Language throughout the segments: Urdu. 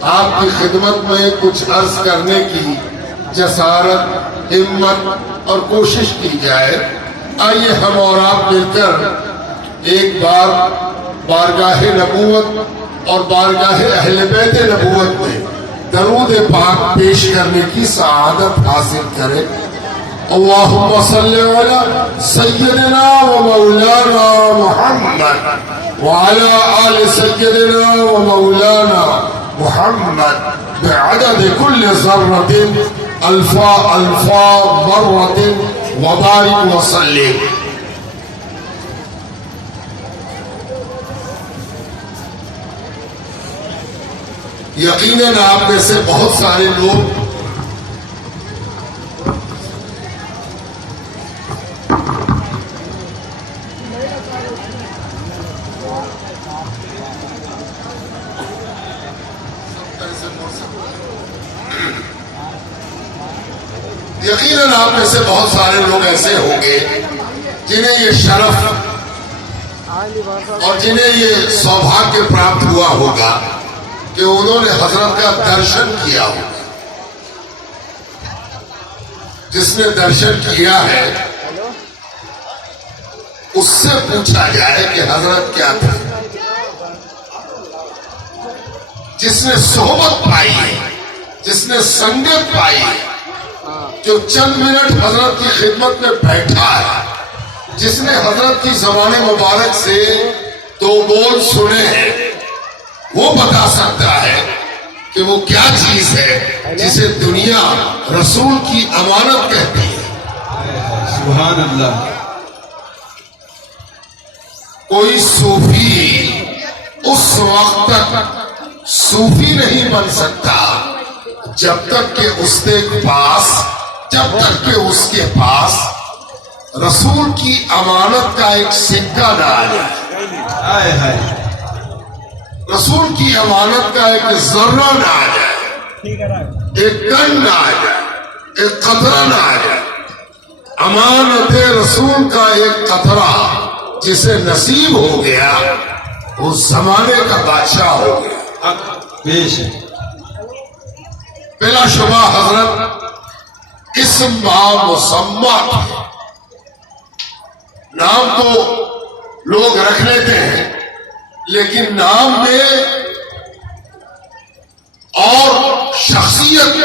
آپ کی خدمت میں کچھ عرض کرنے کی جسارت، ہمت اور کوشش کی جائے۔ آئیے ہم اور آپ مل کر ایک بار بارگاہ نبوت اور بارگاہ اہل بیت نبوت میں درود پاک پیش کرنے کی سعادت حاصل کریں۔ اللہم صلی علی سیدنا و مولانا محمد وعلی آل سیدنا و مولانا محمد بعدد کل ذرۃ الفا مرۃ وبارک وسلم۔ یقیناً آپ میں سے بہت سارے لوگ ایسے ہوں گے جنہیں یہ شرف اور جنہیں یہ سوبھاگیہ پراپت ہوا ہوگا کہ انہوں نے حضرت کا درشن کیا ہوگا۔ جس نے درشن کیا ہے اس سے پوچھا جائے کہ حضرت کیا تھا۔ جس نے صحبت پائی ہے، جس نے سنگت پائی ہے، جو چند منٹ حضرت کی خدمت میں بیٹھا ہے، جس نے حضرت کی زبان مبارک سے دو بول سنے ہیں، وہ بتا سکتا ہے کہ وہ کیا چیز ہے جسے دنیا رسول کی امانت کہتی ہے۔ سبحان اللہ۔ کوئی صوفی اس وقت تک صوفی نہیں بن سکتا جب تک کہ اس کے پاس رسول کی امانت کا ایک سکہ نہ آ جائے، رسول کی امانت کا ایک ذرہ نہ آ جائے، ایک کن نہ آ جائے، ایک قطرہ نہ آ جائے۔ امانت رسول کا ایک قطرہ جسے نصیب ہو گیا وہ زمانے کا بادشاہ ہو گیا۔ بلا شبہ حضرت اسم مسمى نام تو لوگ رکھ لیتے ہیں، لیکن نام میں اور شخصیت،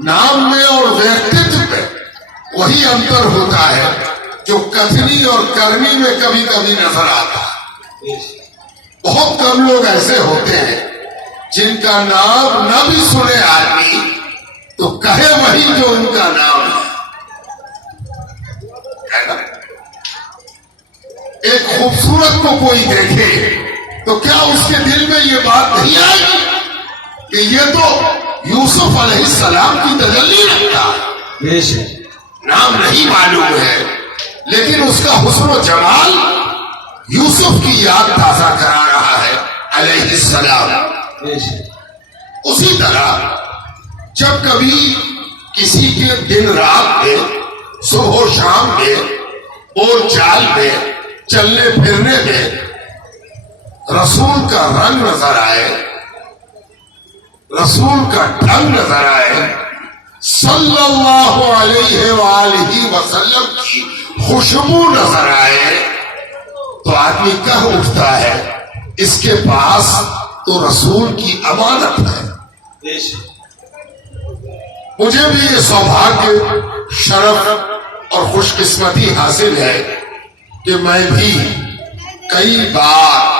نام میں اور ویکتتو میں وہی انتر ہوتا ہے جو کتھنی اور کرنی میں کبھی کبھی نظر آتا ہے۔ بہت کم لوگ ایسے ہوتے ہیں جن کا نام نہ بھی سنے آدمی تو کہے وہی جو ان کا نام ہے۔ ایک خوبصورت کو کوئی دیکھے تو کیا اس کے دل میں یہ بات نہیں آئے گی کہ یہ تو یوسف علیہ السلام کی تجلی رکھتا ہے؟ نام نہیں معلوم ہے لیکن اس کا حسن و جمال یوسف کی یاد تازہ کرا رہا ہے علیہ السلام۔ اسی طرح جب کبھی کسی کے دن رات میں، صبح و شام میں، بول چال میں، چلنے پھرنے میں رسول کا رنگ نظر آئے، رسول کا ڈھنگ نظر آئے، صلی اللہ علیہ وآلہ وسلم کی خوشبو نظر آئے تو آدمی کہہ اٹھتا ہے اس کے پاس تو رسول کی امانت ہے۔ مجھے بھی یہ سوبھاگیہ، شرف اور خوش قسمتی حاصل ہے کہ میں بھی کئی بار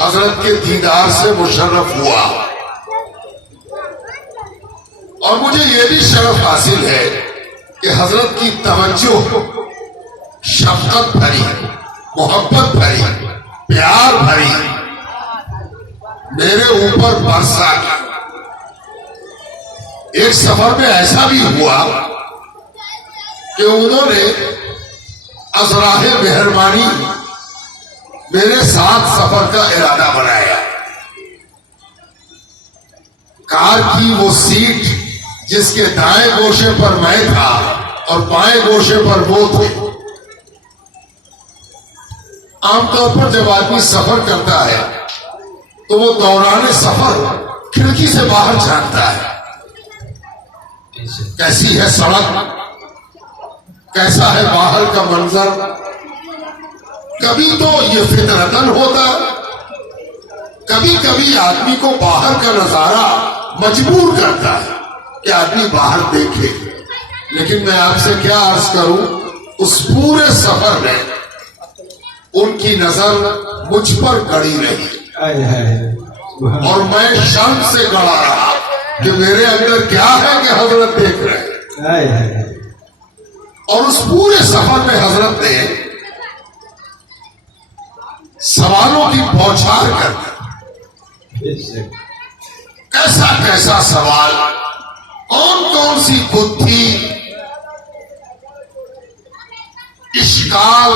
حضرت کے دیدار سے مشرف ہوا، اور مجھے یہ بھی شرف حاصل ہے کہ حضرت کی توجہ شفقت بھری، محبت بھری، پیار بھری میرے اوپر برسا کی۔ ایک سفر میں ایسا بھی ہوا کہ انہوں نے از راہ مہربانی میرے ساتھ سفر کا ارادہ بنایا۔ کار کی وہ سیٹ جس کے دائیں گوشے پر میں تھا اور بائیں گوشے پر وہ تھے۔ عام طور پر جب آدمی سفر کرتا ہے تو وہ دوران سفر کھڑکی سے باہر جھانکتا ہے، کیسی ہے سڑک، کیسا ہے باہر کا منظر. کبھی تو یہ فطرتاً ہوتا، کبھی کبھی آدمی کو باہر کا نظارہ مجبور کرتا ہے کہ آدمی باہر دیکھے. لیکن میں آپ سے کیا عرض کروں، اس پورے سفر میں ان کی نظر مجھ پر گڑی رہی اور میں شرم سے گڑا رہا کہ میرے اندر کیا ہے کہ حضرت دیکھ رہے ہیں. اور اس پورے سفر میں حضرت نے سوالوں کی بوچھار کر کیسا کیسا سوال، کون کون سی بدھی، اشکال،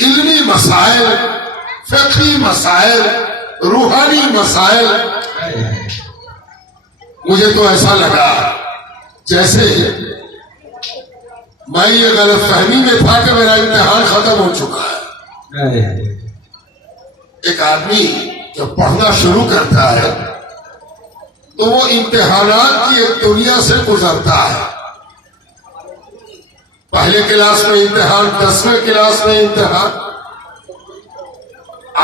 علمی مسائل، فقہی مسائل، روحانی مسائل. مجھے تو ایسا لگا جیسے میں یہ غلط فہمی میں تھا کہ میرا امتحان ختم ہو چکا ہے. ایک آدمی جب پڑھنا شروع کرتا ہے تو وہ امتحانات کی ایک دنیا سے گزرتا ہے. پہلے کلاس میں امتحان، 10ویں کلاس میں امتحان،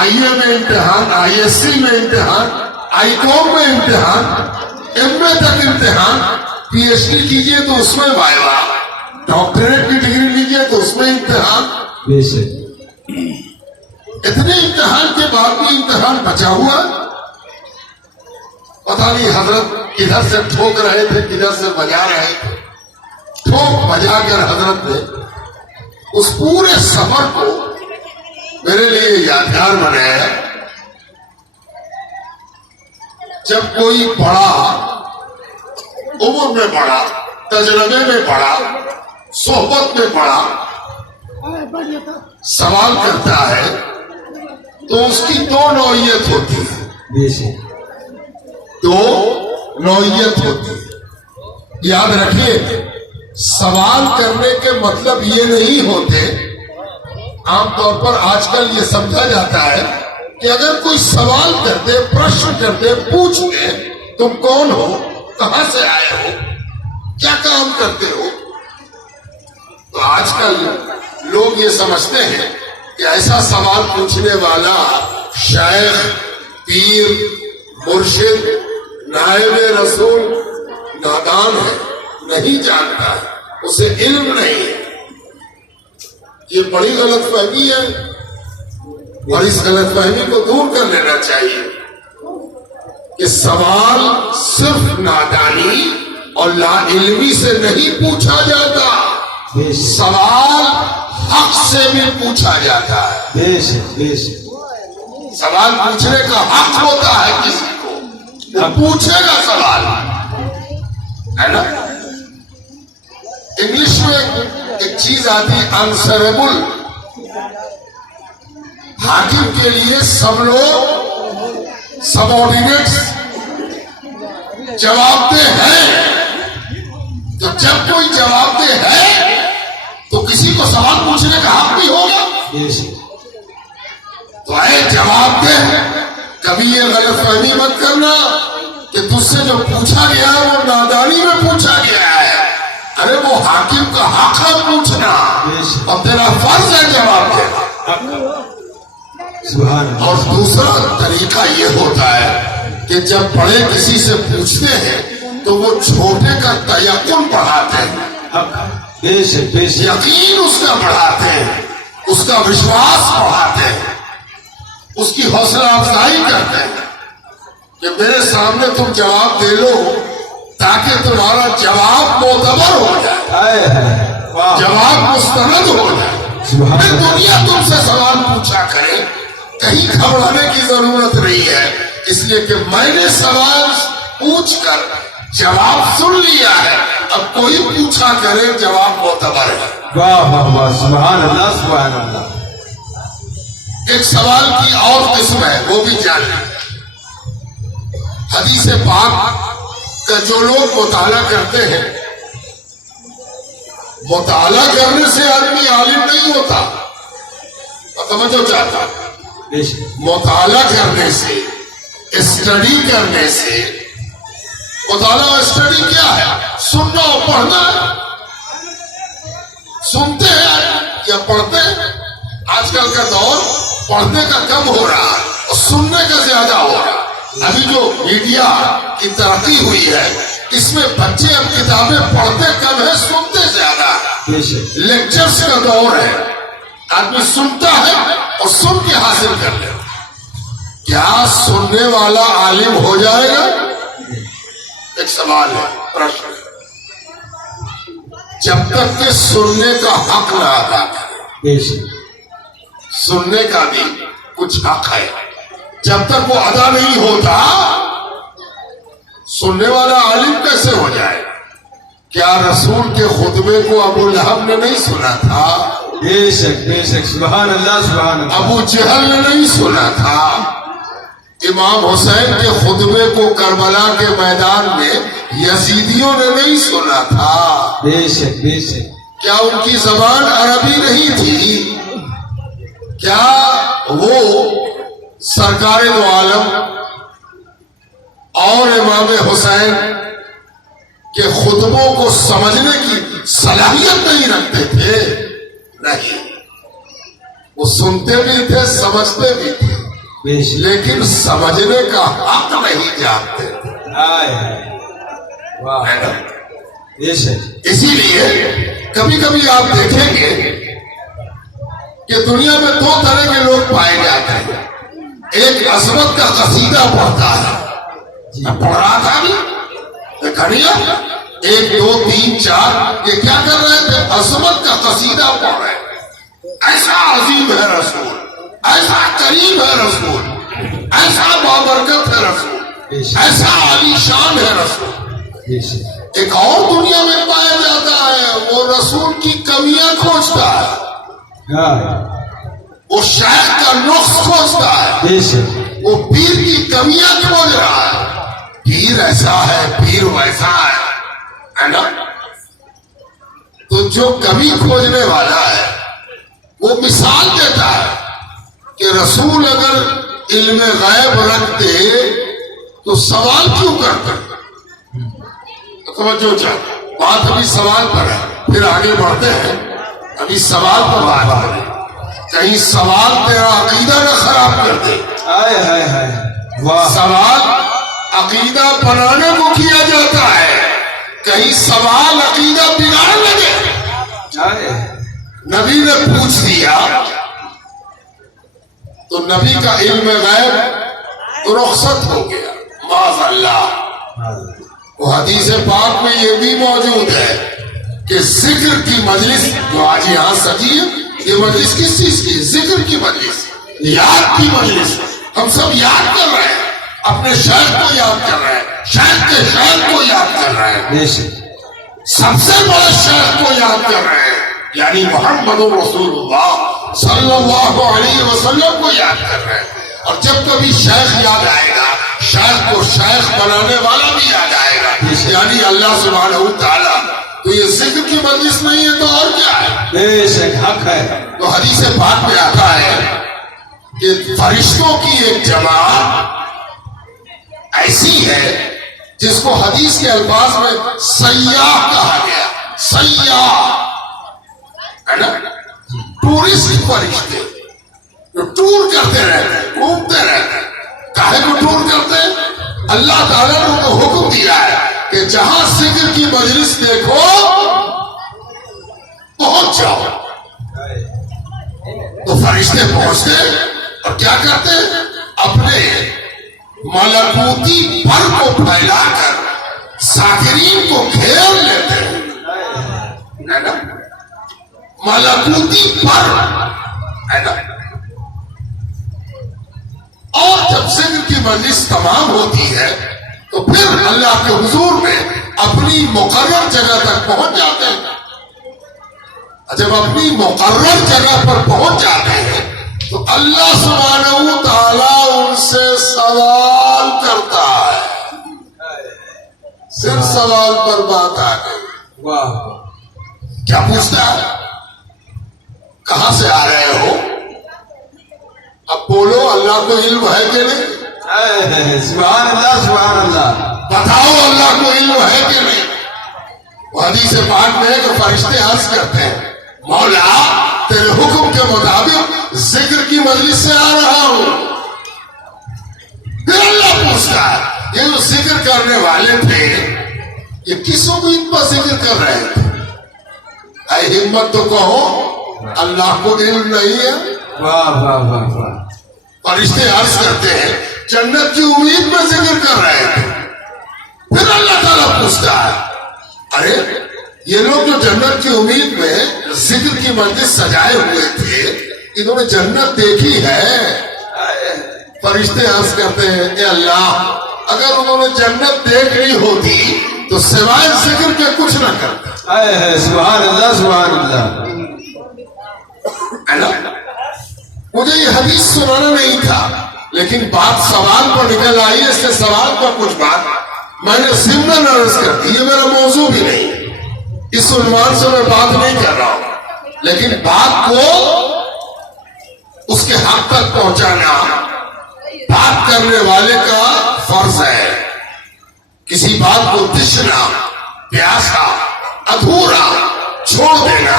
آئی اے میں امتحان، آئی ایس سی میں امتحان، آئی کام میں امتحان، ایم اے تک امتحان، پی ایچ ڈی کیجئے تو اس میں وائوا، ڈاکٹریٹ کی ڈگری لیجئے تو اس میں امتحان. اتنے امتحان کے بعد بھی امتحان بچا ہوا. پتہ نہیں حضرت کدھر سے ٹھوک رہے تھے، کدھر سے بجا رہے تھے. ٹھوک بجا کر حضرت نے اس پورے سفر کو میرے لیے یادگار بنایا. جب کوئی بڑا، عمر میں بڑا، تجربے میں بڑا، صحبت میں بڑا سوال کرتا ہے تو اس کی دو نوعیت ہوتی ہے، دو نوعیت ہوتی ہے. یاد رکھیے، سوال کرنے کے مطلب یہ نہیں ہوتے. عام طور پر آج کل یہ سمجھا جاتا ہے کہ اگر کوئی سوال کرتے، پرشن کرتے، پوچھتے تم کون ہو، کہاں سے آئے ہو، کیا کام کرتے ہو، تو آج کل لوگ یہ سمجھتے ہیں کہ ایسا سوال پوچھنے والا شیخ، پیر، مرشد، نائب رسول نادان ہے، نہیں جانتا ہے، اسے علم نہیں ہے. یہ بڑی غلط فہمی ہے اور اس غلط فہمی کو دور کر لینا چاہیے کہ سوال صرف نادانی اور لا علمی سے نہیں پوچھا جاتا، سوال حق سے بھی پوچھا جاتا ہے. سوال پوچھنے کا حق ہوتا ہے کسی کو، وہ پوچھے گا سوال، ہے نا. انگلش میں ایک چیز آتی آنسریبل. حاکم کے لیے سب لوگ سب آرڈینیٹس جواب دہ ہیں. تو جب کوئی جواب دہ ہے تو کسی کو سوال پوچھنے کا حق بھی ہوگا. تو اے جواب دہ، کبھی یہ غلط فہمی مت کرنا کہ تجھ سے جو پوچھا گیا ہے وہ نادانی میں پوچھا گیا ہے. ارے وہ حاکم کا حق ہے پوچھنا اور تیرا فرض ہے جواب دینا. اور دوسرا طریقہ یہ ہوتا ہے کہ جب بڑے کسی سے پوچھتے ہیں تو وہ چھوٹے کا تیقن بڑھاتے ہیں، یقین اس کا بڑھاتے ہیں، اس کا وشواس بڑھاتے ہیں، اس کی حوصلہ افزائی کرتے ہیں کہ میرے سامنے تم جواب دے لو تاکہ تمہارا جواب معتبر ہو جائے، جواب مستند ہو جائے. پھر دنیا تم سے سوال پوچھا کرے، کہیں گھبرانے کی ضرورت نہیں ہے، اس لیے کہ میں نے سوال پوچھ کر جواب سن لیا ہے. اب کوئی پوچھا کرے، جواب معتبر ہے. واہ واہ واہ، سبحان اللہ سبحان اللہ. ایک سوال کی اور قسم ہے، وہ بھی جان لیں. حدیث پاک کا جو لوگ مطالعہ کرتے ہیں، مطالعہ کرنے سے آدمی عالم نہیں ہوتا. توجہ چاہتا ہوں بے شک مطالعہ کرنے سے اسٹڈی کرنے سے مطالعہ اور اسٹڈی کیا ہے؟ سننا اور پڑھنا ہے. سنتے ہیں یا پڑھتے ہیں؟ آج کل کا دور پڑھنے کا کم ہو رہا ہے اور سننے کا زیادہ ہو رہا ہے. ابھی جو میڈیا کی ترقی ہوئی ہے اس میں بچے اب کتابیں پڑھتے کم ہے سنتے زیادہ ہے. بے شک لیکچرز کا دور ہے. آدمی سنتا ہے اور سن کے حاصل کر لیتا. کیا سننے والا عالم ہو جائے گا؟ ایک سوال ہے، پرشن ہے. جب تک کہ سننے کا حق نہ ادا کرے. بے شک سننے کا بھی کچھ حق ہے. جب تک وہ ادا نہیں ہوتا سننے والا عالم کیسے ہو جائے؟ کیا رسول کے خطبے کو ابو لہب نے نہیں سنا تھا؟ بے شک سبحان اللہ سبحان اللہ. ابو جہل نے نہیں سنا تھا؟ امام حسین کے خطبے کو کربلا کے میدان میں یزیدیوں نے نہیں سنا تھا؟ بے شک کیا ان کی زبان عربی نہیں تھی؟ کیا وہ سرکار دو عالم اور امام حسین کے خطبوں کو سمجھنے کی صلاحیت نہیں رکھتے تھے؟ نہیں، وہ سنتے بھی تھے سمجھتے بھی تھے بے شک لیکن سمجھنے کا حق نہیں جانتے تھے. واہ بے شک اسی لیے کبھی کبھی آپ دیکھیں گے کہ دنیا میں دو طرح کے لوگ پائے جاتے ہیں. ایک عظمت کا قصیدہ پڑھتا ہے، میں پڑھ رہا تھا ابھی دیکھا نہیں، 1 2 3 4 یہ کیا کر رہے تھے؟ عظمت کا قصیدہ پڑھ رہے ہیں. ایسا عظیم ہے رسول، ایسا کریم ہے رسول، ایسا بابرکت ہے رسول، ایسا عالی شان ہے رسول. بے شک ایک اور دنیا میں پایا جاتا ہے، وہ رسول کی کمیاں کھوجتا ہے، وہ شیخ کا نقص کھوجتا ہے، بے شک وہ پیر کی کمیاں کھوج رہا ہے. پیر ایسا ہے، پیر ویسا ہے نا؟ تو جو کمی کھوجنے والا ہے وہ مثال دیتا ہے کہ رسول اگر علم غیب رکھتے تو سوال کیوں کرتے؟ توجہ چاہتے، بات ابھی سوال پر ہے، پھر آگے بڑھتے ہیں. ابھی سوال پر بات کریں، کہیں سوال تیرا عقیدہ نہ خراب کر دے. ہائے ہائے ہائے واہ سوال عقیدہ بنانے کو کیا جاتا ہے، کہیں سوال عقیدہ بگاڑ لگے. ہائے نبی نے پوچھ دیا تو نبی کا علم غیب رخصت ہو گیا. معاذ اللہ. وہ حدیث پاک میں یہ بھی موجود ہے کہ ذکر کی مجلس جو آج یہاں سجی ہے، یہ مجلس کس چیز کی؟ ذکر کی مجلس، یاد کی مجلس. ہم سب یاد کر رہے ہیں، اپنے شیخ کو یاد کر رہے ہیں، شیخ کے شیخ کو یاد کر رہے ہیں، بے شک سب سے بڑے شیخ کو یاد کر رہے ہیں، یعنی محمد رسول اللہ صلی اللہ علیہ وسلم کو یاد کر رہے ہیں. اور جب کبھی شیخ یاد آئے گا، شیخ کو شیخ بنانے والا بھی یاد آئے گا، یعنی اللہ سبحانہ وتعالیٰ. تو یہ ذکر کی مجلس نہیں ہے تو اور کیا ہے؟ بے شک حق ہے. تو حدیث پاک میں آتا ہے کہ فرشتوں کی ایک جماعت ایسی ہے جس کو حدیث کے الفاظ میں سیاح کہا گیا. سیاح ہے نا، ٹورسٹ فرشتے جو ٹور کرتے رہتے ہیں، گھومتے رہتے ہیں. کاہے کو ٹور کرتے ہیں؟ اللہ تعالیٰ نے ان کو حکم دیا ہے کہ جہاں ذکر کی مجلس دیکھو پہنچ جاؤ. تو فرشتے پہنچتے اور کیا کرتے ہیں؟ اپنے ملکوتی پر کو پھیلا کر ذاکرین کو گھیر لیتے ہیں، ملکوتی پر ہے نا. اور جب ذکر کی مجلس تمام ہوتی ہے تو پھر اللہ کے حضور میں اپنی مقرر جگہ تک پہنچ جاتے ہیں. جب اپنی مقرر جگہ پر پہنچ جاتے ہیں تو اللہ سبحانہ تعالیٰ ان سے سوال کرتا ہے. صرف سوال پر بات آ گئی. واہ کیا پوچھتا ہے؟ کہاں سے آ رہے ہو؟ اب بولو اللہ کو علم ہے کہ نہیں؟ سبحان اللہ سبحان اللہ. بتاؤ اللہ کو علم ہے کہ نہیں؟ وہ حدیث پاک میں ہے کہ فرشتے عرض کرتے ہیں مولا تیرے حکم کے مطابق ذکر کی مجلس سے آ رہا ہوں. پھر اللہ پوچھتا ہے یہ جو ذکر کرنے والے تھے یہ کس امید پر ذکر کر رہے تھے؟ اے ہمت تو کہو اللہ کو علم نہیں ہے. واہ واہ واہ واہ. فرشتے عرض کرتے ہیں جنت کی امید میں ذکر کر رہے تھے. پھر اللہ تعالیٰ پوچھتا ہے ارے یہ لوگ جو جنت کی امید میں ذکر کی مجلس سجائے ہوئے تھے انہوں نے جنت دیکھی ہے؟ فرشتے عرض کرتے ہیں اے اللہ اگر انہوں نے جنت دیکھ لی ہوتی تو سوائے ذکر کے کچھ نہ کرتے. سبحان اللہ سبحان اللہ. مجھے یہ حدیث سنانا نہیں تھا لیکن بات سوال پر نکل آئی اس سے سوال پر کچھ بات میں نے ضمن عرض کر دی. یہ میرا موضوع بھی نہیں اس عنوان سے میں بات نہیں کر رہا ہوں لیکن بات کو اس کے حق تک پہنچانا بات کرنے والے کا فرض ہے. کسی بات کو تشنا پیاسا ادھورا چھوڑ دینا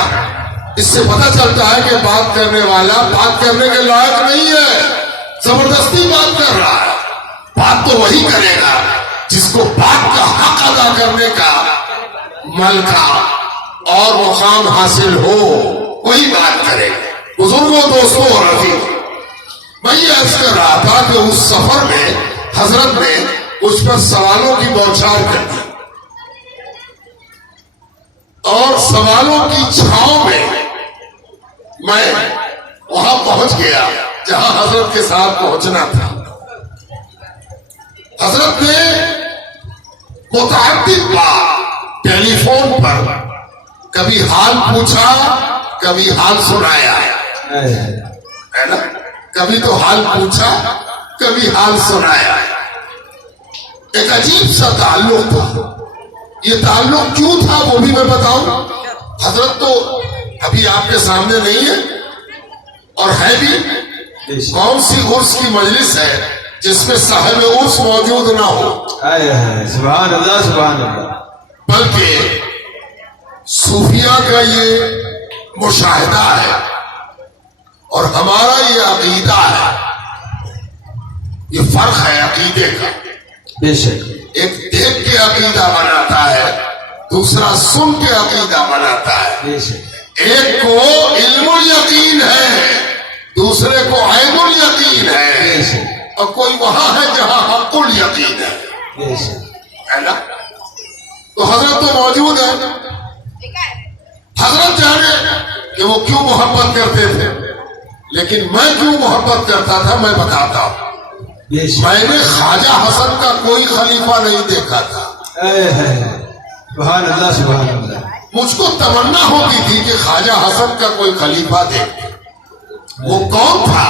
اس سے پتہ چلتا ہے کہ بات کرنے والا بات کرنے کے لائق نہیں ہے. زبردستی بات کر رہا ہے. بات تو وہی کرے گا جس کو بات کا حق ادا کرنے کا ملکہ اور مقام حاصل ہو وہی بات کرے. بزرگوں دوستوں اور رفیق میں یہ عرض کر رہا تھا کہ اس سفر میں حضرت نے اس پر سوالوں کی بوچھار کر دی اور سوالوں کی چھاؤں میں میں وہاں پہنچ گیا جہاں حضرت کے ساتھ پہنچنا تھا. حضرت نے متعدد بار ٹیلی فون پر کبھی حال پوچھا کبھی حال سنایا ہے نا. کبھی تو حال پوچھا کبھی حال سنایا. ایک عجیب سا تعلق تھا. یہ تعلق کیوں تھا وہ بھی میں بتاؤں. حضرت تو ابھی آپ کے سامنے نہیں ہے اور ہے بھی کون سی عرس کی مجلس ہے جس میں صاحب عرس موجود نہ ہو. سبحان اللہ سبحان اللہ. بلکہ صوفیہ کا یہ مشاہدہ ہے اور ہمارا یہ عقیدہ ہے. یہ فرق ہے عقیدے کا. بے شک ایک دیکھ کے عقیدہ بناتا ہے دوسرا سن کے عقیدہ بناتا ہے. بے شک. ایک کو علم الیقین ہے دوسرے کو عین الیقین ہے اور کوئی وہاں ہے جہاں حق الیقین ہے نا. تو حضرت تو موجود ہے. حضرت جانے کہ وہ کیوں محبت کرتے تھے لیکن میں کیوں محبت کرتا تھا میں بتاتا ہوں. میں نے خواجہ حسن کا کوئی خلیفہ نہیں دیکھا تھا. سبحان اللہ سبحان اللہ. مجھ کو تمنا ہوتی تھی کہ خواجہ حسن کا کوئی خلیفہ دیکھے. وہ کون تھا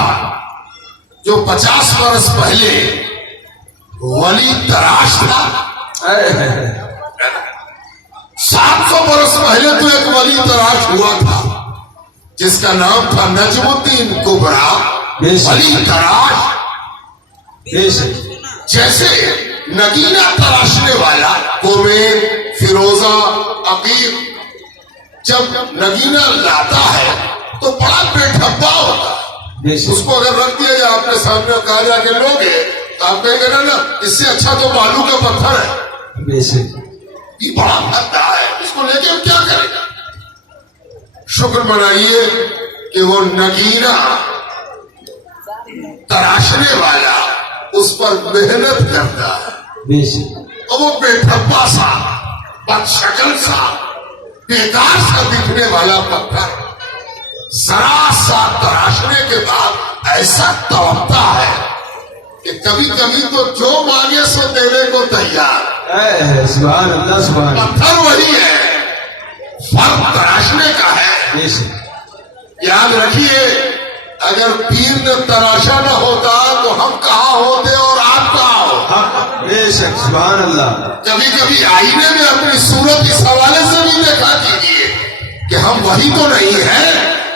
جو 50 برس پہلے ولی تراش تھا. 700 برس پہلے تو ایک ولی تراش ہوا تھا جس کا نام تھا نجم الدین کبرا ولی تراش. جیسے نگینہ تراشنے والا کومیر فیروزہ عقیق جب نگینہ لاتا ہے تو بڑا بے ڈھبا ہوتا ہے. اس کو اگر رکھ دیا جائے آپ کے سامنے کہا جا کے لوگے تو آپ کہیں گے نا اس سے اچھا تو بالو کا پتھر ہے. یہ بڑا بھدا ہے اس کو لے کے ہم کیا کریں گے. شکر منائیے کہ وہ نگینہ تراشنے والا اس پر محنت کرتا ہے اور وہ بے ڈھبا سا بد شکل سا بیکار سا دکھنے والا پتھر ذرا سا تراشنے کے بعد ایسا تڑپتا ہے کہ کبھی کبھی تو جو مانگے سو دینے کو تیار. سبحان اللہ سبحان اللہ. پتھر وہی ہے فرق تراشنے کا ہے. یاد رکھیے اگر پیر نے تراشا نہ ہوتا تو ہم کہاں ہوتے اور آپ کہاں ہو. بے شک سبحان اللہ. کبھی کبھی آئینے میں اپنی صورت اس حوالے سے بھی دیکھا کیجیے کہ ہم وہی تو نہیں ہیں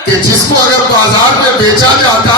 کہ جس کو اگر بازار میں بیچا جاتا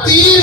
3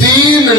3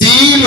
3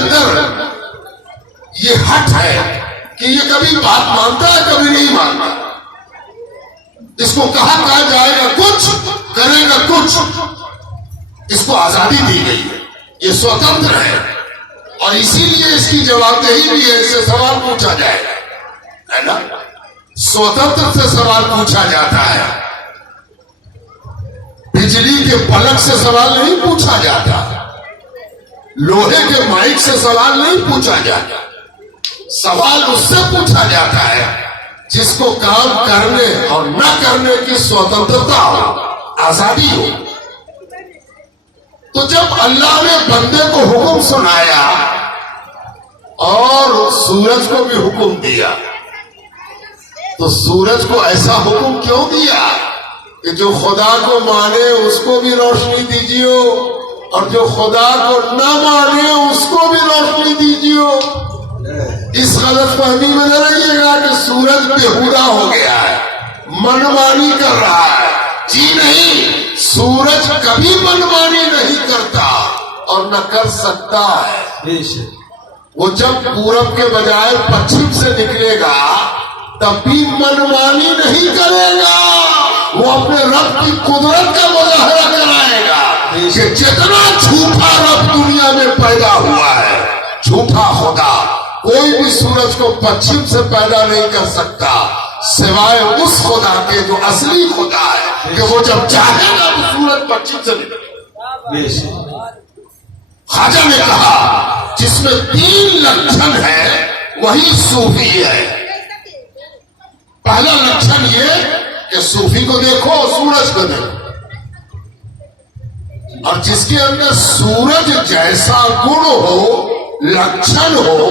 اندر یہ ہٹ ہے کہ یہ کبھی بات مانتا ہے کبھی نہیں مانتا. اس کو کہا جائے گا کچھ کرے گا کچھ. اس کو آزادی دی گئی ہے, یہ سوتنتر ہے, اور اسی لیے اس کی جواب دہی بھی ہے. اس سے سوال پوچھا جائے گا, ہے نا. سوتنتر سے سوال پوچھا جاتا ہے, بجلی کے پلک سے سوال نہیں پوچھا جاتا, لوہے کے مائک سے سوال نہیں پوچھا جاتا. سوال اس سے پوچھا جاتا ہے جس کو کام کرنے اور نہ کرنے کی سوتنترتا ہو, آزادی ہو. تو جب اللہ نے بندے کو حکم سنایا اور سورج کو بھی حکم دیا, تو سورج کو ایسا حکم کیوں دیا کہ جو خدا کو مانے اس کو بھی روشنی دیجیے اور جو خدا کو نہ مانے اس کو بھی روشنی دیجیے. اس غلط فہمی میں نہ رہیے گا کہ سورج بےہودہ ہو گیا ہے, منمانی کر رہا ہے. جی نہیں, سورج کبھی منمانی نہیں کرتا اور نہ کر سکتا ہے. وہ جب پورب کے بجائے پچھم سے نکلے گا تب بھی منمانی نہیں کرے گا. وہ اپنے رب کی قدرت کا مظاہرہ کرائے گا کہ جتنا جھوٹا رب دنیا میں پیدا ہوا ہے, جھوٹا خدا, کوئی بھی سورج کو پچھم سے پیدا نہیں کر سکتا سوائے اس خدا کے جو اصلی خدا ہے, کہ وہ جب چاہے گا تو سورج پچھم سے نکلے. خواجہ نے کہا جس میں 3 لکھن ہے وہی صوفی ہے. پہلا لکھن یہ کہ صوفی کو دیکھو, سورج کو دیکھو, اور جس کے اندر سورج جیسا گن ہو, لکھن ہو,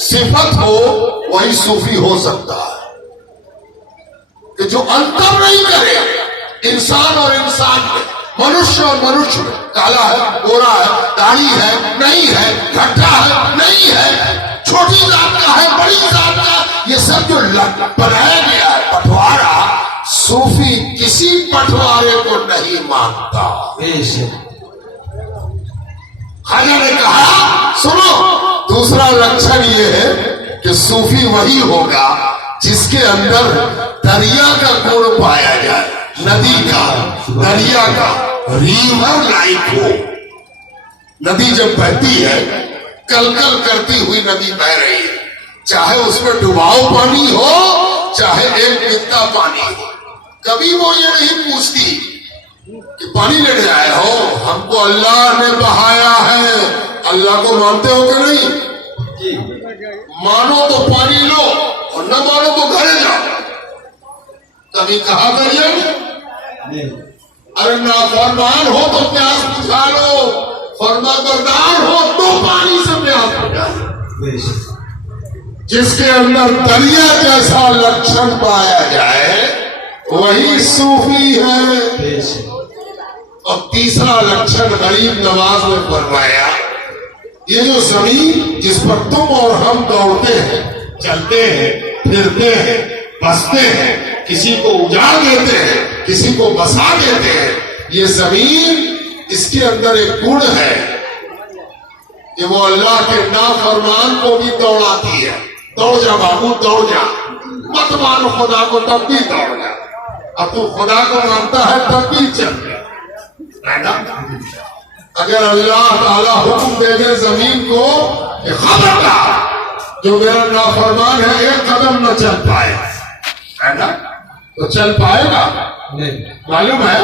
صفت ہو, وہی صوفی ہو سکتا ہے. کہ جو انتر نہیں کرے انسان اور انسان میں, منشیہ اور منشیہ میں, کالا ہے گورا ہے, داڑھی ہے نہیں ہے, گھٹا ہے نہیں ہے, چھوٹی ذات کا ہے بڑی ذات کا, یہ سب جو بنایا گیا ہے پٹوارا, صوفی کسی پٹوارے کو نہیں مانتا. خواجہ نے کہا سنو, دوسرا لکھن یہ ہے کہ صوفی وہی ہوگا جس کے اندر دریا کا گڑ پایا جائے, ندی کا, دریا کا, ریور لائک ہو. ندی جب بہتی ہے, کل کل کرتی ہوئی ندی بہ رہی ہے, چاہے اس میں ڈباؤ پانی ہو چاہے ایک بندا پانی ہو, کبھی وہ یہ نہیں پوچھتی کہ پانی لے جائے ہو, ہم کو اللہ نے بہایا ہے. اللہ کو مانتے ہو کہ نہیں؟ مانو تو پانی لو اور نہ مانو تو گھرے جاؤ. کبھی کہا کریے ارے نافرمان ہو تو پیاس بجھا لو, فرما بردار ہو تو پانی سے پیاس بجھا لو. جس کے اندر دریا جیسا لکشن پایا جائے وہی صوفی ہے. اور تیسرا لکشن غریب نواز نے فرمایا, یہ جو زمین جس پر تم اور ہم دوڑتے ہیں, چلتے ہیں, پھرتے ہیں, بستے ہیں, کسی کو اجاڑ دیتے ہیں, کسی کو بسا دیتے ہیں, یہ زمین اس کے اندر ایک گن ہے کہ وہ اللہ کے نافرمان کو بھی دوڑاتی ہے. دوڑ جا بابو دوڑ جا, مت مان خدا کو تب بھی دوڑ جا, اب تو خدا کو مانتا ہے تب بھی چل جا. اگر اللہ تعالیٰ حکم دے دے زمین کو کہ خبردار جو میرا نافرمان ہے ایک قدم نہ چل پائے, ہے نا, تو چل پائے گا. معلوم ہے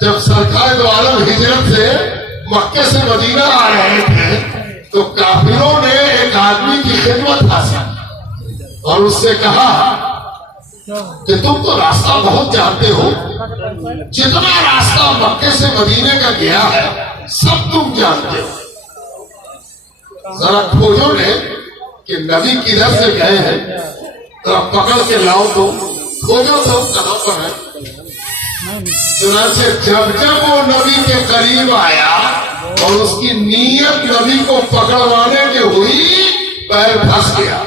جب سرکار دو عالم ہجرت سے مکے سے مدینہ آ رہے تھے تو کافروں نے ایک آدمی کی خدمت حاصل اور اس سے کہا کہ تم تو راستہ بہت جانتے ہو, جتنا راستہ مکے سے مدینے کا گیا ہے سب تم جانتے ہو, ذرا کھوجو نے کہ نبی کدھر سے گئے ہیں, ذرا پکڑ کے لاؤ تو کھوجو تو کہاں پر ہے. چنانچہ جب جب وہ نبی کے قریب آیا اور اس کی نیت نبی کو پکڑوانے کی ہوئی, پیر پھنس گیا.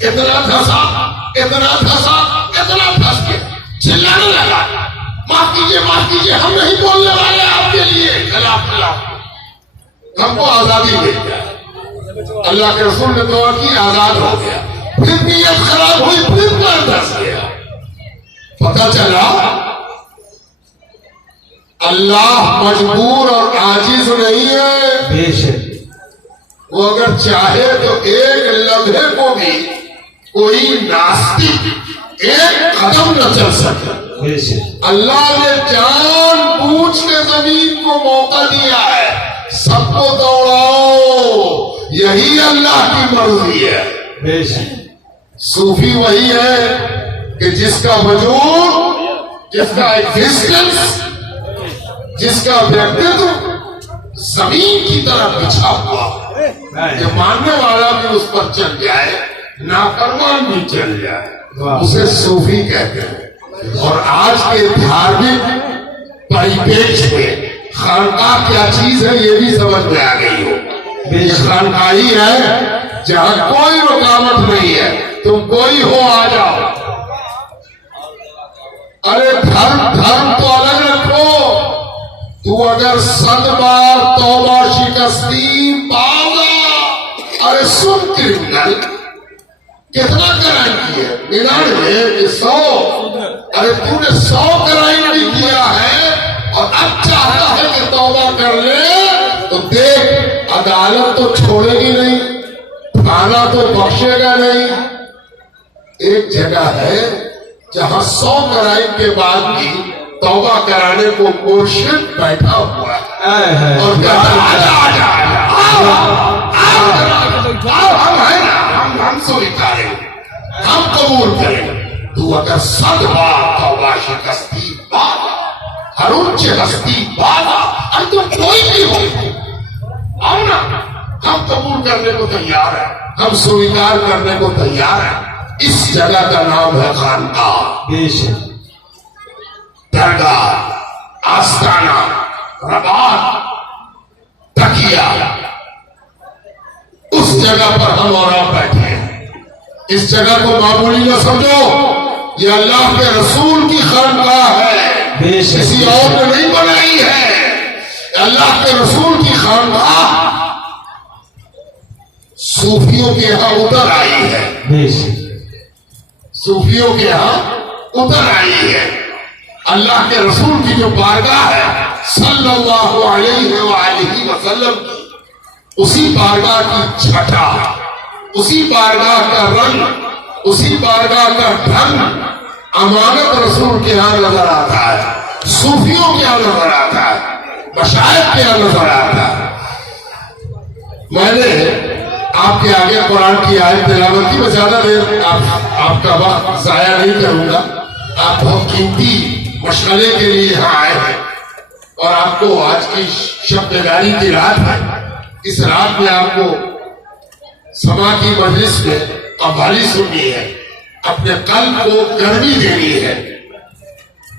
اتنا پھنسا اتنا پھنسا اتنا پھنس گیا, چلانے لگا معاف کیجیے ہم نہیں بولنے والے آپ کے لیے. ہم کو آزادی مل جائے. اللہ کے رسول نے دعا کی, آزاد ہو گیا. پھر نیت خراب ہوئی, پھر کر دس گیا. پتہ چلا اللہ مجبور اور عاجز نہیں ہے. بے شک وہ اگر چاہے تو ایک لمحے کو بھی کوئی ناستک ایک قدم نہ چل سکتا. بے شک اللہ نے جان بوجھ کے زمین کو موقع دیا ہے, سب کو دوڑاؤ, یہی اللہ کی مرضی ہے. بے شک صوفی وہی ہے کہ جس کا وجود, جس کا ایگزسٹنس, جس کا ویکتو زمین کی طرح بچھا ہوا, کہ ماننے والا بھی اس پر چل جائے, نافرمان بھی چل جائے, اسے صوفی کہتے ہیں. اور آج کے دھارمک پریپیکش میں خانقاہ کیا چیز ہے یہ بھی سمجھ میں آ گئی ہو. یہ خانقاہی ہے جہاں کوئی رکاوٹ نہیں ہے, تم کوئی ہو آ جاؤ. ارے دھرم تو الگ رکھو. تو اگر 100 بار توبہ شکستی پاؤگا. ارے سن کرمنل, کتنا کرائم کیا؟ 99 100. ارے تو نے 100 کرائم بھی کیا ہے اور اب چاہتا ہے کہ توبہ کر لے, تو دیکھ عدالت تو چھوڑے گی نہیں, تھانہ تو بخشے گا نہیں. ایک جگہ ہے جہاں 100 کرائم کے بعد بھی توبہ کرانے کو مرشد بیٹھا ہوا ہے اور کہتا ہے آجا آجا آجا, ہم ہیں نا, ہم سویکاریں, ہم قبول کریں. تو اگر 100 بار توبہ شکستی بادا, ہر اونچے ہستی بادا, اب تم کوئی بھی ہو آؤ نا, ہم قبول کرنے کو تیار ہیں, ہم سویکار کرنے کو تیار ہیں. اس جگہ کا نام ہے خانقاہ. بے شک درگاہ, آستانہ, رباط, تکیہ, اس جگہ پر ہم اور آپ بیٹھے ہیں. اس جگہ کو معمولی نہ سمجھو, یہ اللہ کے رسول کی خانقاہ ہے, کسی اور نے نہیں بنائی ہے. اللہ کے رسول کی خانقاہ صوفیوں کے یہاں اتر آئی ہے. بے شک صوفیوں کے یہاں اتر آئی ہے. اللہ کے رسول کی جو بارگاہ ہے صلی اللہ علیہ وآلہ وسلم کی, اسی بارگاہ کی چھٹا, اسی بارگاہ کا رنگ, اسی بارگاہ کا ڈھنگ امانت رسول کے یہاں نظر آتا ہے, صوفیوں کے یہاں نظر آتا ہے, مشائخ کے یہاں نظر آتا ہے. میں نے آپ کے آگے قرآن کی آیت تلاوت کی, میں زیادہ دیر آپ کا وقت ضائع نہیں کروں گا. آپ بہت قیمتی مشغلے کے لیے یہاں آئے ہیں اور آپ کو آج کی شب بیداری کی رات ہے. اس رات میں آپ کو سما کی مجلس میں قوالی سننی ہے, اپنے قلب کو گرمی دینی ہے.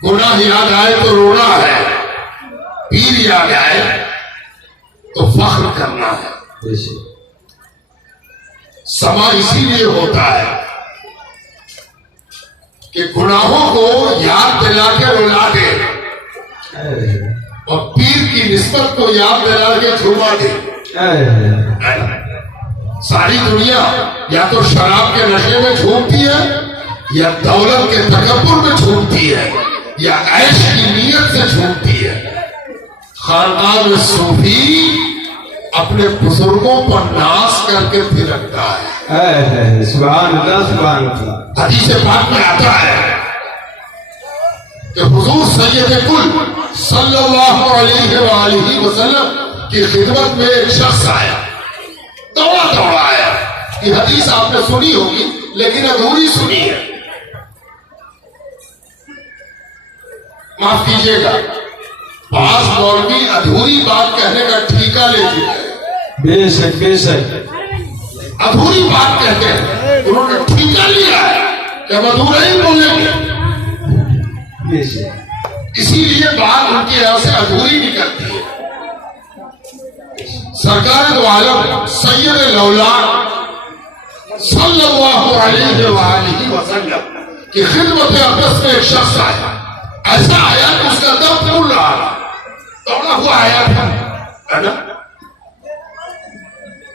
گناہ یاد آئے تو رونا ہے, پیر یاد آئے تو فخر کرنا ہے. بے شک سما اسی لیے ہوتا ہے کہ گناہوں کو یاد دلا کے رلا دے اور پیر کی نسبت کو یاد دلا کے جھوما دے. ساری دنیا یا تو شراب کے نشے میں جھومتی ہے, یا دولت کے تکبر میں جھومتی ہے, یا عیش کی نیت سے جھومتی ہے. خانقاہ میں صوفی اپنے بزرگوں پر ناز کر کے تھرکتا ہے. سبحان اللہ سبحان اللہ. حدیث پاک میں آتا ہے کہ حضور سید کل صلی اللہ علیہ وآلہ وسلم کی خدمت میں ایک شخص آیا, دوڑا آیا. یہ حدیث آپ نے سنی ہوگی لیکن ادھوری سنی ہے, معاف کیجیے گا. بعض مولوی ادھوری بات کہنے کا ٹھیکہ لے چکے ہیں. بے شک بے شک ادھوری بات کہتے ہیں, انہوں نے ٹھیکہ لیا ہے کہ ہم ادھورا ہی بولیں گے. بے شک اسی لیے بات ان کے یہاں سے ادھوری نکلتی ہے. سرکار دو عالم سید الاولاد صلی اللہ علیہ وآلہ وسلم کی خدمت اقدس میں ایک شخص آیا. ایسا آیا کہ اس کا دم پھول رہا تھا, دوڑا ہوا آیا تھا, ہے نا,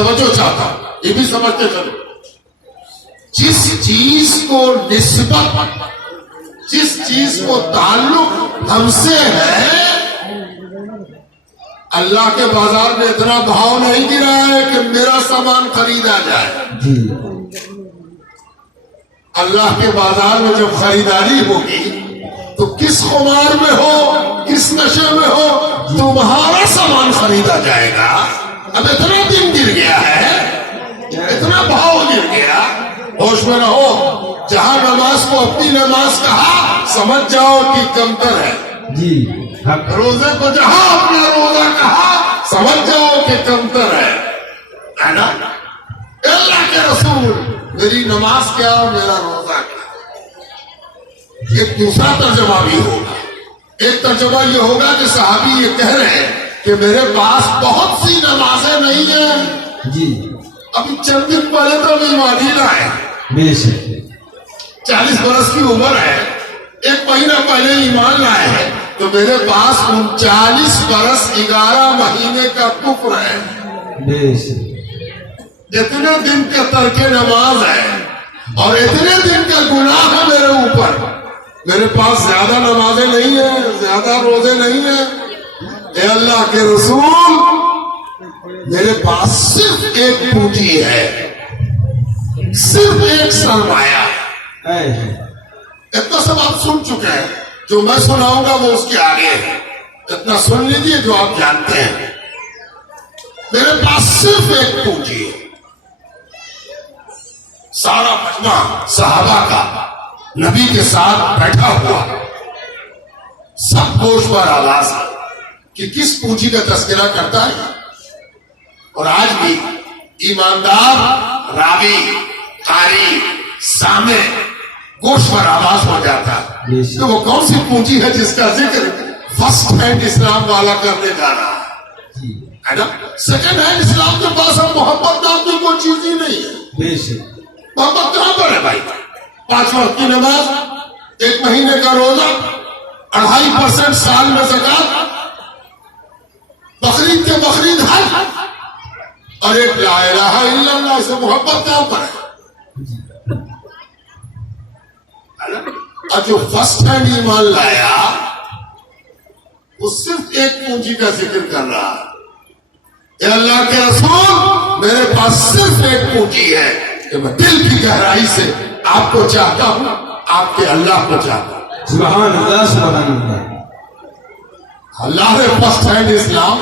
توجہ چاہتا ہوں, یہ بھی سمجھتے چلو. جس چیز کو نسبت, جس چیز کو تعلق ہم سے ہے, اللہ کے بازار میں اتنا بھاؤ نہیں گرا ہے کہ میرا سامان خریدا جائے. اللہ کے بازار میں جب خریداری ہوگی تو کس خمار میں ہو, کس نشے میں ہو, تمہارا سامان خریدا جائے گا. اب اتنا دن گر گیا ہے, اتنا بھاؤ گر گیا, ہوش میں رہو. جہاں نماز کو اپنی نماز کہا سمجھ جاؤ کہ کمتر ہے. جی روزے کو جہاں اپنا روزہ کہا سمجھ جاؤ کہ کمتر ہے نا. اللہ کے رسول میری نماز کیا اور میرا روزہ کیا. ایک دوسرا ترجمہ بھی ہوگا. ایک ترجمہ یہ ہوگا کہ صحابی یہ کہہ رہے ہیں کہ میرے پاس بہت سی نمازیں نہیں ہیں. جی ابھی چند دن پہلے تو ابھی مدینہ ہے, بے شک 40 برس کی عمر ہے, 1 مہینہ پہلے ایمان لائے ہیں, تو میرے پاس 39 برس 11 مہینے کا کفر ہے. بے شک اتنے دن کا ترک نماز ہے اور اتنے دن کا گناہ ہے میرے اوپر. میرے پاس زیادہ نمازیں نہیں ہیں, زیادہ روزے نہیں ہیں. اے اللہ کے رسول, میرے پاس صرف ایک پونجی ہے, صرف ایک سرمایہ. اتنا سب آپ سن چکے ہیں, جو میں سناؤں گا وہ اس کے آگے ہے. اتنا سن لیجیے جو آپ جانتے ہیں. میرے پاس صرف ایک پونجی ہے. سارا مجمع صحابہ کا نبی کے ساتھ بیٹھا ہوا, سب ہوش پر آواز ہے کہ کس پونجی کا تذکرہ کرتا ہے. اور آج بھی ایماندار راوی, قاری, سامع گوش پر آواز ہو جاتا ہے تو وہ کون سی پونجی ہے جس کا ذکر فرسٹ ہینڈ اسلام والا کرنے جا رہا ہے نا. سیکنڈ ہینڈ اسلام کے پاس ہم محبت نام کی کوئی چیز ہی نہیں ہے. محبت کہاں پر ہے بھائی؟ 5 وقت کی نماز, 1 مہینے کا روزہ, 2.5% سال میں زکات, بقرعید کے بقرعید حج, اور ایک لا الہ الا اللہ. سے محبت کہاں پر ہے؟ اور جو فرسٹ ہینڈ ایمان لایا وہ صرف ایک پونجی کا ذکر کر رہا ہے. اے اللہ کے رسول, میرے پاس صرف ایک پونجی ہے کہ میں دل کی گہرائی سے آپ کو چاہتا ہوں, آپ کے اللہ کو چاہتا ہوں. سبحان اللہ سبحان اللہ. اللہ نے فرسٹ ہینڈ اسلام,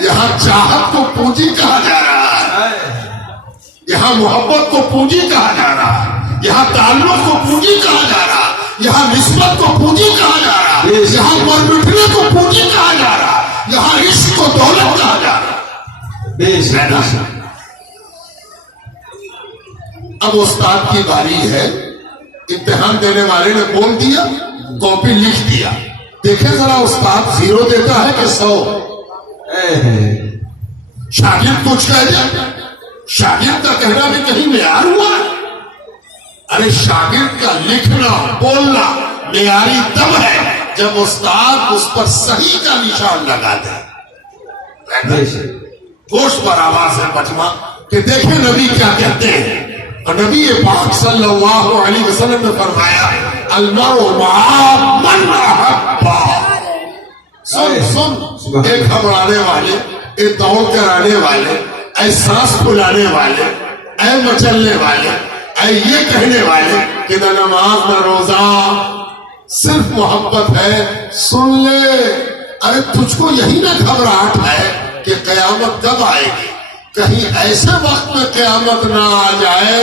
یہاں چاہت کو پونجی کہا جا رہا ہے, یہاں محبت کو پونجی کہا جا رہا ہے, یہاں تعلق کو پونجی کہا جا رہا ہے, یہاں نسبت کو پونجی کہا جا رہا ہے, یہاں مر مٹنے کو پونجی کہا جا رہا ہے, یہاں عشق کو دولت کہا جا رہا ہے. اب استاد کی باری ہے, امتحان دینے والے نے بول دیا, کاپی لکھ دیا. دیکھیں ذرا استاد 0 دیتا ہے کہ 100. شاگرد کچھ کہہ دیا, شاگرد کا کہنا بھی کہیں معیار ہوا ہے. ارے شاگرد کا لکھنا بولنا معیاری تب ہے جب استاد اس پر صحیح کا نشان لگا دے. گوشت پر آواز ہے مجمع کہ دیکھیں نبی کیا کہتے ہیں. اور نبی پاک صلی اللہ علیہ وسلم نے فرمایا المرء مع من احب. سن ایک گھبرانے والے, ایک دوڑ کر آنے والے, اے سانس پھلانے والے, اے مچلنے والے, اے یہ کہنے والے کہ نہ نماز نہ روزہ, صرف محبت ہے, سن لے. ارے تجھ کو یہی نہ گھبراہٹ ہے کہ قیامت کب آئے گی. کہیں ایسے وقت میں قیامت نہ آ جائے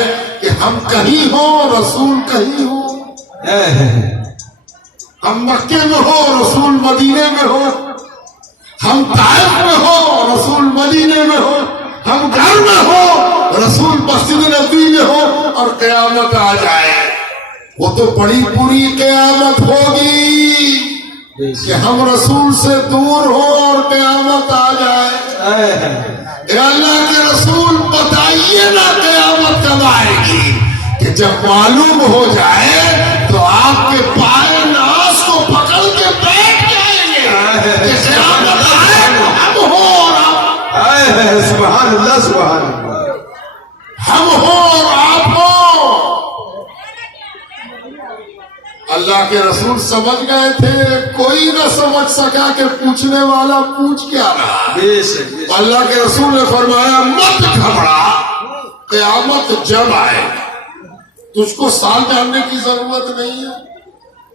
کہ ہم کہیں ہوں رسول کہیں ہو, ہم مکے میں ہو رسول مدینے میں ہو, ہم طائف میں ہو رسول مدینے میں ہو, ہم گھر میں ہو رسول مسجد نبی میں ہو, اور قیامت آ جائے. وہ تو بڑی بری قیامت ہوگی کہ ہم رسول سے دور ہو اور قیامت آ جائے. اے اللہ کے رسول بتائیے نا قیامت کب آئے گی کہ جب معلوم ہو جائے تو آپ کے پائے ناز کو پکڑ کے بیٹھ جائیں گے کہ قیامت آئے تو ہم ہو اور آپ. ہے سبحان اللہ سبحان اللہ. ہم ہو اور آپ ہو. اللہ کے رسول سمجھ گئے تھے, کوئی نہ سمجھ سکا کہ پوچھنے والا پوچھ کیا رہا. بے شک بے شک. اللہ کے رسول نے فرمایا مت گھبرا, قیامت جب آئے تجھ کو سال جاننے کی ضرورت نہیں ہے,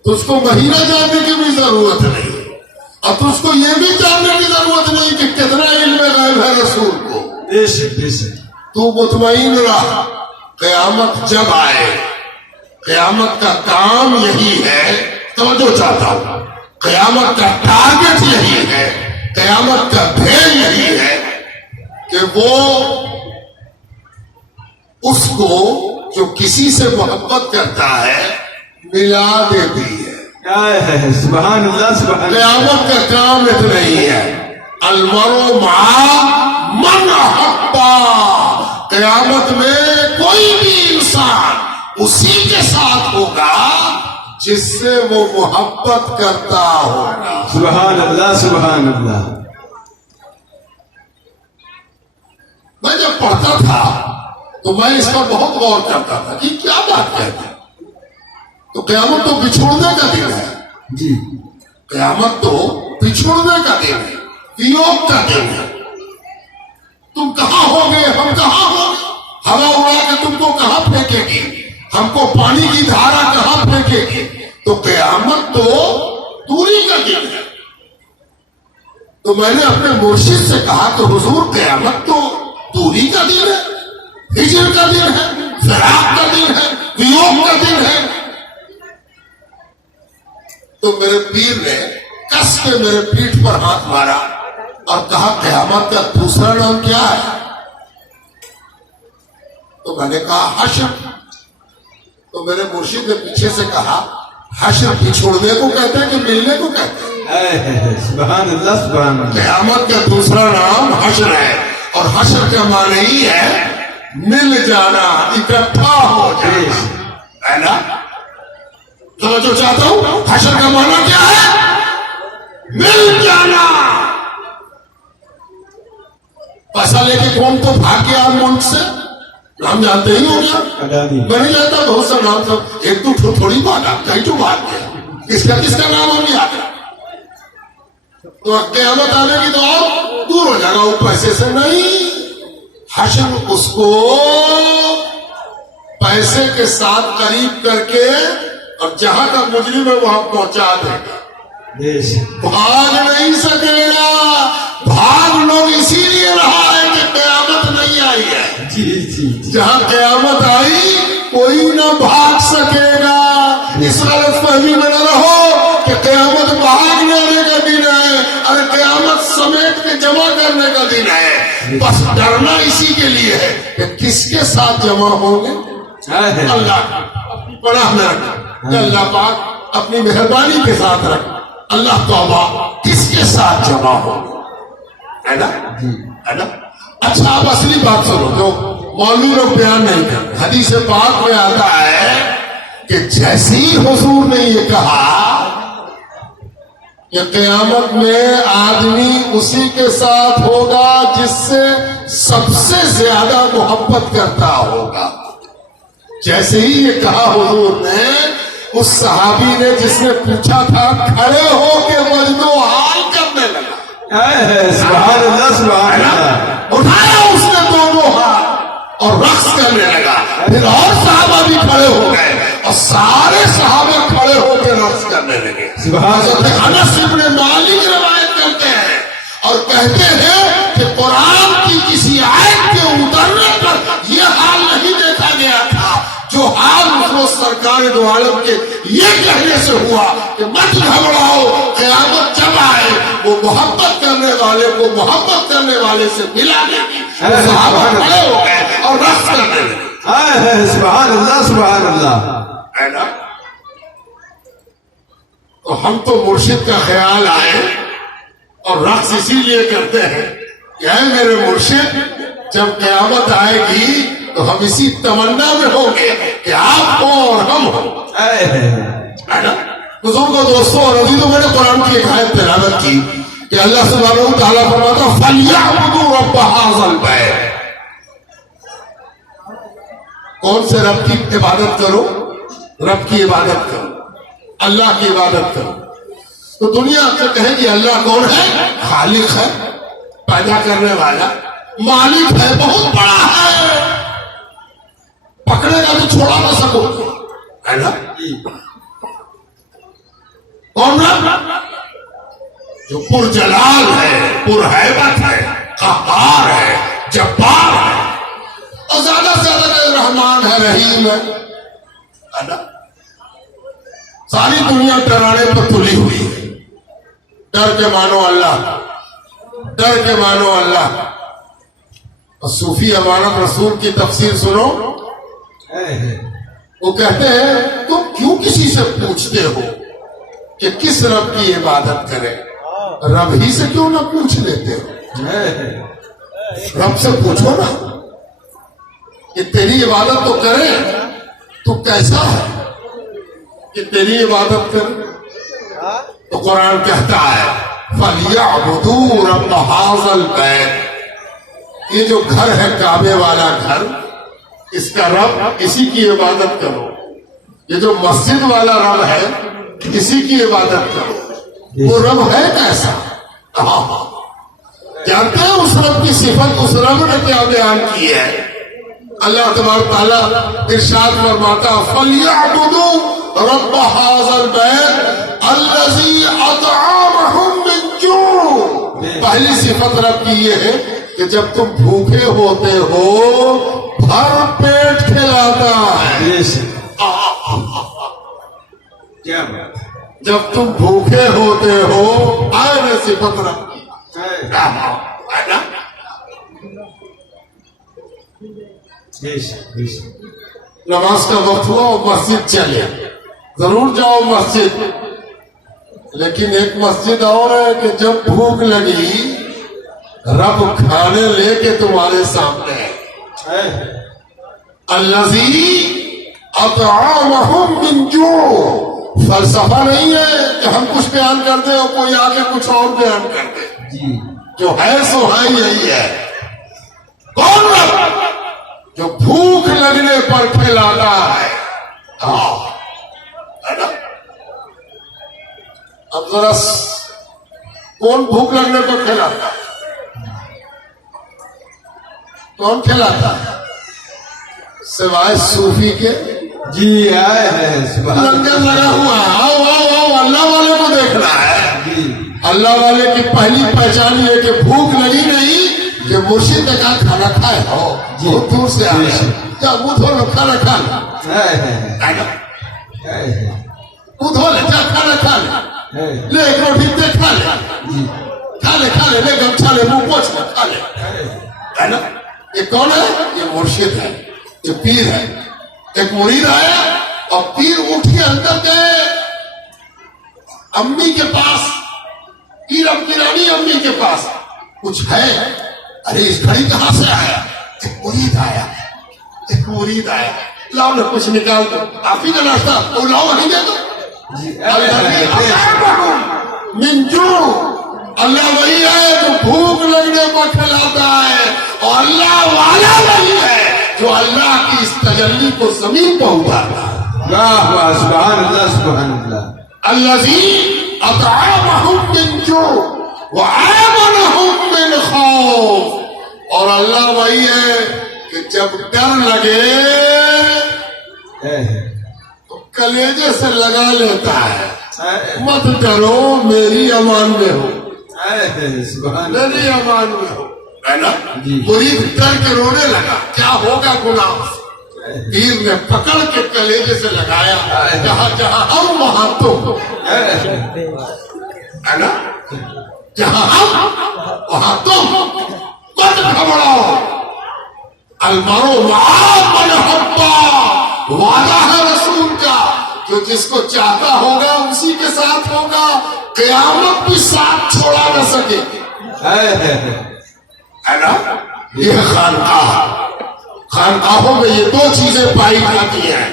تجھ کو مہینہ جاننے کی بھی ضرورت نہیں ہے, اور تجھ کو یہ بھی جاننے کی ضرورت نہیں کہ کتنا علم غیب ہے رسول کو. بے شک بے شک. تو مطمئن رہا, قیامت جب آئے, قیامت کا کام یہی ہے, توجہ چاہتا ہوں, قیامت کا ٹارگٹ یہی ہے, قیامت کا دھیے یہی ہے کہ وہ اس کو جو کسی سے محبت کرتا ہے ملا دیتی ہے. کیا ہے سبحان اللہ سبحان اللہ. قیامت کا کام اتنا ہی ہے, المرء مع من احبا. قیامت میں کوئی بھی انسان اسی کے ساتھ ہوگا جس سے وہ محبت کرتا ہوگا. سبحان اللہ سبحان اللہ. میں جب پڑھتا تھا تو میں اس پر بہت غور کرتا تھا کہ کیا بات کہتے ہیں. تو قیامت تو بچھوڑنے کا دن ہے, جی قیامت تو بچھوڑنے کا دن ہے, ویوگ کا دن ہے. تم کہاں ہوگے, ہم کہاں ہوں گے, ہوا اڑا کے تم کو کہاں پھینکے گی, ہم کو پانی کی دھارا کہاں پھینکے گی. تو قیامت تو دوری کا دن ہے. تو میں نے اپنے مرشد سے کہا کہ حضور قیامت تو دوری کا دن ہے, ہجر کا دن ہے, فراق کا دن ہے, ویوگ کا دن ہے. تو میرے پیر نے کس کے میرے پیٹھ پر ہاتھ مارا اور کہا قیامت کا دوسرا نام کیا ہے. تو میں نے کہا حشر. تو میرے مرشد نے پیچھے سے کہا حشر بچھوڑنے کو کہتے ہیں کہ ملنے کو کہتے ہیں. سبحان اللہ سبحان اللہ. قیامت کا دوسرا نام حشر ہے, اور حشر کا معنی ہی ہے مل جانا, اکٹھا ہو جانا, ہے نا. تو جو چاہتا ہوں, حشر کا معنی کیا ہے, مل جانا. پیسہ لے کے کون تو بھاگ گیا ملک سے, نام جانتے ہی ہو گیا. میں نہیں جانتا, بہت سا نام تھا, ایک دو تھوڑی بات آپ کہیں تو بھاگ گیا, کس کا نام ہم یاد ہے. تو قیامت آنے کی تو اور دور ہو جائے گا, وہ پیسے سے نہیں. حشر اس کو پیسے کے ساتھ قریب کر کے اور جہاں تک مجرم ہے وہاں پہنچا دے گا. بھاگ نہیں سکے گا. بھاگ لوگ اسی لیے رہا ہے کہ قیامت نہیں آئی ہے. جی جی جی. جہاں قیامت آئی کوئی نہ بھاگ سکے گا. اس غلط فہمی میں نہ رہو کہ قیامت بھاگنے آنے کا دن ہے. ارے قیامت سمیٹ کے جمع کرنے کا دن ہے. بس ڈرنا اسی کے لیے ہے کہ کس کے ساتھ جمع ہوں گے. اللہ اپنی پناہ میں رکھ, اللہ پاک اپنی مہربانی کے ساتھ رکھ. اللہ توبہ کس کے ساتھ جمع ہو, ہے نا, ہے نا. اچھا اب اصلی بات سنو جو مولوی لوگ بیان نہیں کرتے. حدیث پاک میں آتا ہے کہ جیسی حضور نے یہ کہا کہ قیامت میں آدمی اسی کے ساتھ ہوگا جس سے سب سے زیادہ محبت کرتا ہوگا. جیسے ہی یہ کہا حضور نے, اس صحابی نے جس نے پوچھا تھا کھڑے ہو کے مجد و حال کرنے لگا. سبحان اللہ سبحان اللہ. اٹھایا اس نے دونوں ہاتھ اور رقص کرنے لگا. پھر اور صحابہ بھی کھڑے ہو گئے اور سارے صحابہ کھڑے ہو کے رقص کرنے لگے. حضرت انس ابن مالک روایت کرتے ہیں اور کہتے ہیں کہ قرآن کی کسی آیت کے اترنے پر یہ حال نہیں دیکھا گیا تھا جو حال اس سرکار دو عالم کے یہ کہنے سے ہوا کہ مت گھبراؤ, قیامت جب آئے وہ محبت کرنے والے کو محبت کرنے والے سے ملا دے گی. صحابہ کھڑے ہو گئے اور رقص کرنے لگے. سبحان اللہ سبحان اللہ. ہے نا. تو ہم تو مرشد کا خیال آئے اور رقص اسی لیے کرتے ہیں کہ اے میرے مرشد جب قیامت آئے گی تو ہم اسی تمنا میں ہوں گے کہ آپ ہو اور ہم ہوں. ہے نا. بزرگوں دوستوں اور عزیزوں, میں نے قرآن کی ایک آیت تلاوت کی کہ اللہ سبحانہ و تعالیٰ فرماتا فَلْيَعْبُدُوا رَبَّ هَٰذَا الْبَيْتِ، کون سے رب کی عبادت کرو؟ رب کی عبادت کرو، اللہ کی عبادت کرو۔ تو دنیا سے کہے گی اللہ کون ہے؟ خالق ہے، پیدا کرنے والا، مالک ہے، بہت بڑا ہے، پکڑے گا تو چھوڑا نہ سکو، ہے نا؟ کون رب؟ جو پر جلال ہے، پر ہیبت ہے، قہار ہے، جبار ہے، اور زیادہ سے زیادہ رحمان ہے، رحیم ہے نا؟ ساری دنیا ڈرانے پر تلی ہوئی ہے۔ ڈر کے مانو اللہ، ڈر کے مانو اللہ۔ اور صوفی امانت رسول کی تفسیر سنو، وہ کہتے ہیں تم کیوں کسی سے پوچھتے ہو کہ کس رب کی عبادت کرے؟ رب ہی سے کیوں نہ پوچھ لیتے ہو؟ رب سے پوچھو نا کہ تیری عبادت تو کرے، تو کیسا ہے کہ تیری عبادت کرے؟ تو قرآن کہتا ہے فَلْيَعْبُدُوا رَبَّ هَٰذَا الْبَيْتِ، یہ جو گھر ہے کعبے والا گھر، اس کا رب اسی کی عبادت کرو۔ یہ جو مسجد والا رب ہے اسی کی عبادت کرو۔ وہ رب ہے کیسا؟ جانتے ہیں اس رب کی صفت؟ اس رب نے کیا بیان کی ہے؟ اللہ تبارک تعالیٰ ارشاد فرماتا فَلْيَعْبُدُوا رَبَّ هَٰذَا الْبَيْتِ الَّذِي أَطْعَمَهُم مِّن جُوعٍ۔ پہلی صفت رب کی یہ ہے کہ جب تم بھوکے ہوتے ہو بھر پیٹ کھلاتا ہے۔ جب تم بھوکے ہوتے ہو، آئے صفت رب کی، نماز کا وقت ہوا اور مسجد چلے، ضرور جاؤ مسجد، لیکن ایک مسجد اور ہے کہ جب بھوک لگی رب کھانے لے کے تمہارے سامنے ہے۔ الذی اطعمہم من جوع، فلسفہ نہیں ہے کہ ہم کچھ بیان کر دیں اور کوئی آگے کچھ اور بیان کر دے، جو ہے سو ہے یہی ہے۔ کون رب؟ جو بھوک لگنے پر کھلاتا ہے۔ اب ذرا کون بھوک لگنے پر کھلاتا ہے؟ کون کھلاتا ہے سوائے صوفی کے؟ جی آئے ہیں لنگر لگا ہوا ہے، آؤ آؤ آؤ، اللہ والے کو دیکھنا ہے۔ اللہ والے کی پہلی پہچان یہ کہ بھوک لگی نہیں کہ مرشد نے کہا کھانا کھائے ہو، بہت دور سے آئے کیا منہ دھو لو، کھانا کھا لو، منہ دھو لے، کیا کھانا کھا لے، لے ایک روٹی دے کھا لے، کھا لے لے گمچھا لے، منہ پوچھ لے، کھا لے۔ یہ کون ہے؟ یہ مرشد ہے، یہ پیر ہے۔ ایک مرید آیا اور پیر اٹھ کے اندر گئے امی کے پاس، پیر پیرانی امی کے پاس، کچھ ہے؟ ارے اس گھڑی کہاں سے آیا؟ ایک مرید آیا، لاؤ نا کچھ نکال دو، آپ ہی کا ناشتہ تو لاؤ وہیں دے دو۔ من جوع، اللہ وہی ہے جو بھوک لگنے پر کھلاتا ہے، اور اللہ والا وہی ہے جو اللہ کی اس تجلی کو زمین پر اتارتا ہے۔ سبحان اللہ سبحان اللہ۔ الذی اطعمہم من جوع وآمنہم من خوف، اور اللہ وہی ہے کہ جب ڈر لگے تو کلیجے سے لگا لیتا ہے، مت ڈرو میری امان میں ہو، میری امان میں ہو، ہے نا؟ مرید ڈر کے رونے لگا، کیا ہوگا گناہ؟ پیر نے پکڑ کے کلیجے سے لگایا، جہاں جہاں ہم وہاں تم، ہے نا؟ جہاں ہم وہاں تم، مت گھبراؤ۔ المرء مع من احب، وعدہ ہے رسول کا، جو جس کو چاہتا ہوگا اسی کے ساتھ ہوگا، قیامت بھی ساتھ چھوڑا نہ سکے، ہے نا؟ یہ خانقاہ، خانقاہوں میں یہ دو چیزیں پائی جاتی ہیں،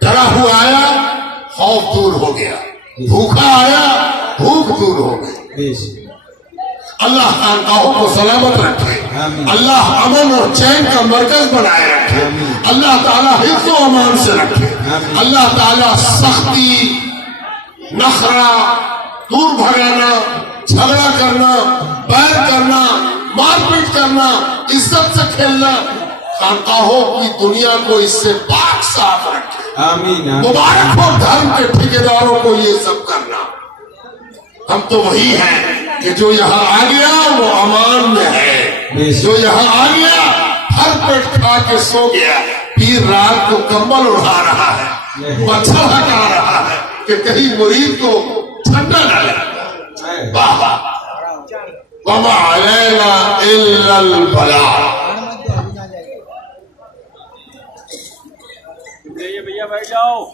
ڈرا ہوا آیا خوف دور ہو گیا، بھوکا آیا بھوک دور ہو گئی۔ اللہ خانقاہوں کو سلامت رکھے، آمین۔ اللہ امن اور چین کا مرکز بنائے رکھے، آمین۔ اللہ تعالیٰ حفظ و امان سے رکھے، آمین۔ اللہ تعالیٰ سختی، نخرہ، دور بھگانا، جھگڑا کرنا، بیر کرنا، مار پیٹ کرنا، عزت سے کھیلنا، خانقاہوں کی دنیا کو اس سے پاک صاف رکھے۔ آمین آمین مبارک ہو دھرم کے ٹھیکیداروں کو یہ سب کرنا۔ ہم تو وہی ہیں کہ جو یہاں آ گیا وہ امان میں ہے، جو یہاں آ گیا ہر پیٹ کھا کے سو گیا، پیر رات کو کمبل اڑا رہا ہے، مچھر ہٹا رہا ہے کہ کہیں مرید کو ٹھنڈا نہ لگے۔ واہ واہ، وما علینا الا البلاغ۔ بھیا بیٹھ جاؤ۔